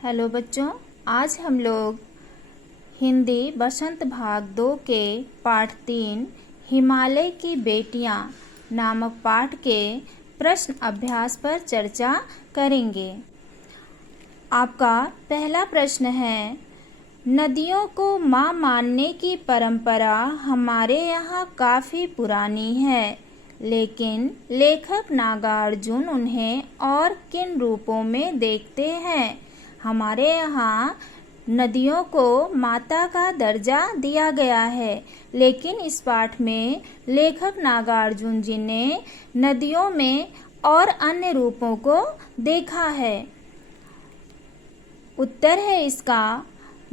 Hello बच्चों, आज हम लोग हिंदी बसंत भाग 2 के पाठ 3 हिमालय की बेटियां नामक पाठ के प्रश्न अभ्यास पर चर्चा करेंगे। आपका पहला प्रश्न है, नदियों को माँ मानने की परंपरा हमारे यहाँ काफ़ी पुरानी है, लेकिन लेखक नागार्जुन उन्हें और किन रूपों में देखते हैं? हमारे यहाँ नदियों को माता का दर्जा दिया गया है, लेकिन इस पाठ में लेखक नागार्जुन जी ने नदियों में और अन्य रूपों को देखा है। उत्तर है इसका,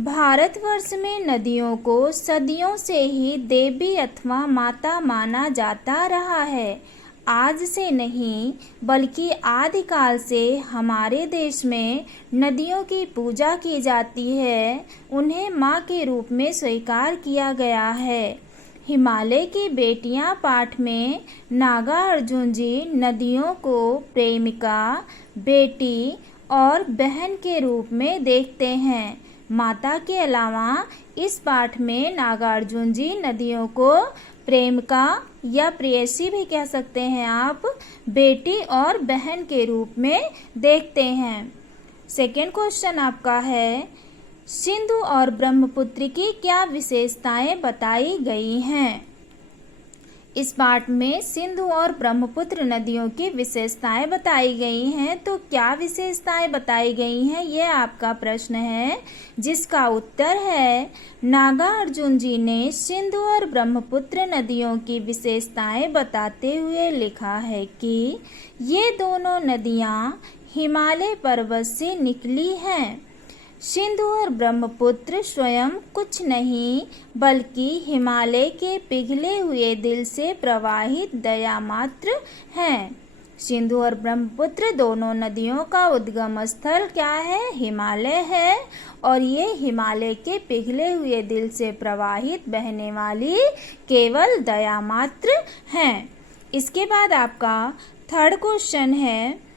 भारतवर्ष में नदियों को सदियों से ही देवी अथवा माता माना जाता रहा है। आज से नहीं बल्कि आदिकाल से हमारे देश में नदियों की पूजा की जाती है, उन्हें माँ के रूप में स्वीकार किया गया है। हिमालय की बेटियां पाठ में नागार्जुन जी नदियों को प्रेमिका, बेटी और बहन के रूप में देखते हैं। माता के अलावा इस पाठ में नागार्जुन जी नदियों को प्रेमिका या प्रेयसी भी कह सकते हैं आप, बेटी और बहन के रूप में देखते हैं। सेकेंड क्वेश्चन आपका है, सिंधु और ब्रह्मपुत्र की क्या विशेषताएं बताई गई हैं? इस पाठ में सिंधु और ब्रह्मपुत्र नदियों की विशेषताएं बताई गई हैं, तो क्या विशेषताएं बताई गई हैं, ये आपका प्रश्न है, जिसका उत्तर है नागार्जुन जी ने सिंधु और ब्रह्मपुत्र नदियों की विशेषताएं बताते हुए लिखा है कि ये दोनों नदियां हिमालय पर्वत से निकली हैं। सिंधु और ब्रह्मपुत्र स्वयं कुछ नहीं बल्कि हिमालय के पिघले हुए दिल से प्रवाहित दया मात्र हैं। सिंधु और ब्रह्मपुत्र दोनों नदियों का उद्गम स्थल क्या है? हिमालय है, और ये हिमालय के पिघले हुए दिल से प्रवाहित बहने वाली केवल दया मात्र हैं। इसके बाद आपका थर्ड क्वेश्चन है,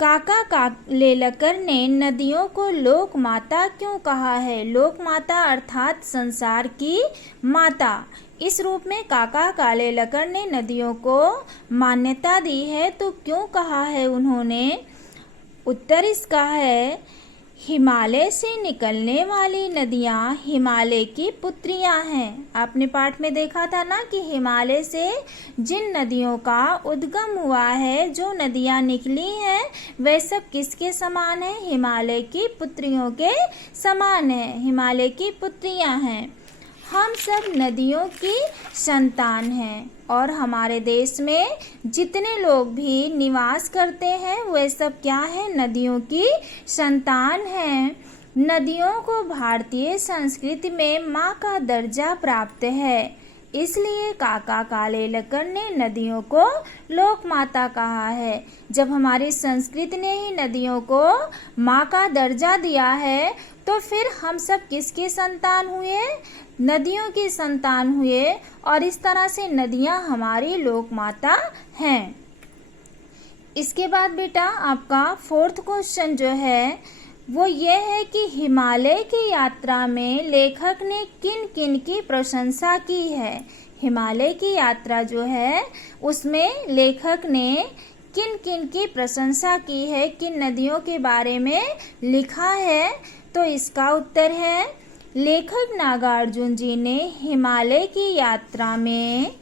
काका कालेलकर ने नदियों को लोक माता क्यों कहा है? लोक माता अर्थात संसार की माता। इस रूप में काका कालेलकर ने नदियों को मान्यता दी है, तो क्यों कहा है उन्होंने? उत्तर इसका है, हिमालय से निकलने वाली नदियाँ हिमालय की पुत्रियाँ हैं। आपने पाठ में देखा था ना कि हिमालय से जिन नदियों का उद्गम हुआ है, जो नदियाँ निकली हैं, वे सब किसके समान हैं? हिमालय की पुत्रियों के समान है, हिमालय की पुत्रियाँ हैं। हम सब नदियों की संतान हैं, और हमारे देश में जितने लोग भी निवास करते हैं वे सब क्या हैं? नदियों की संतान हैं। नदियों को भारतीय संस्कृति में माँ का दर्जा प्राप्त है, इसलिए काका कालेलकर ने नदियों को लोक माता कहा है। जब हमारी संस्कृति ने ही नदियों को माँ का दर्जा दिया है, तो फिर हम सब किसके संतान हुए? नदियों की संतान हुए, और इस तरह से नदियाँ हमारी लोक माता हैं। इसके बाद बेटा आपका फोर्थ क्वेश्चन जो है वो ये है कि हिमालय की यात्रा में लेखक ने किन किन की प्रशंसा की है? हिमालय की यात्रा जो है उसमें लेखक ने किन किन की प्रशंसा की है, किन नदियों के बारे में लिखा है? तो इसका उत्तर है, लेखक नागार्जुन जी ने हिमालय की यात्रा में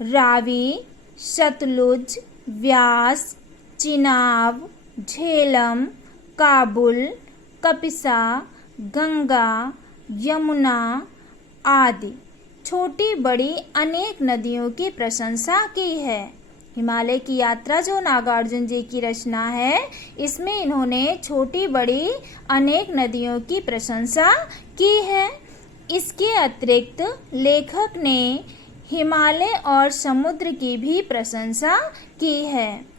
रावी, सतलुज, व्यास, चिनाब, झेलम, काबुल, कपिसा, गंगा, यमुना आदि छोटी बड़ी अनेक नदियों की प्रशंसा की है। हिमालय की यात्रा जो नागार्जुन जी की रचना है, इसमें इन्होंने छोटी बड़ी अनेक नदियों की प्रशंसा की है। इसके अतिरिक्त लेखक ने हिमालय और समुद्र की भी प्रशंसा की है।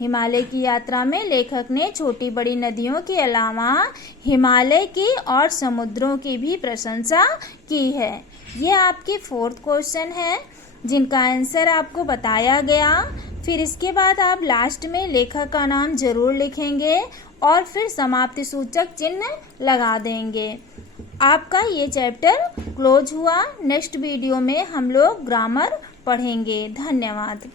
हिमालय की यात्रा में लेखक ने छोटी बड़ी नदियों के अलावा हिमालय की और समुद्रों की भी प्रशंसा की है। यह आपकी फोर्थ क्वेश्चन है। जिनका आंसर आपको बताया गया। फिर इसके बाद आप लास्ट में लेखक का नाम जरूर लिखेंगे और फिर समाप्ति सूचक चिन्ह लगा देंगे। आपका ये चैप्टर क्लोज हुआ। नेक्स्ट वीडियो में हम लोग ग्रामर पढ़ेंगे। धन्यवाद।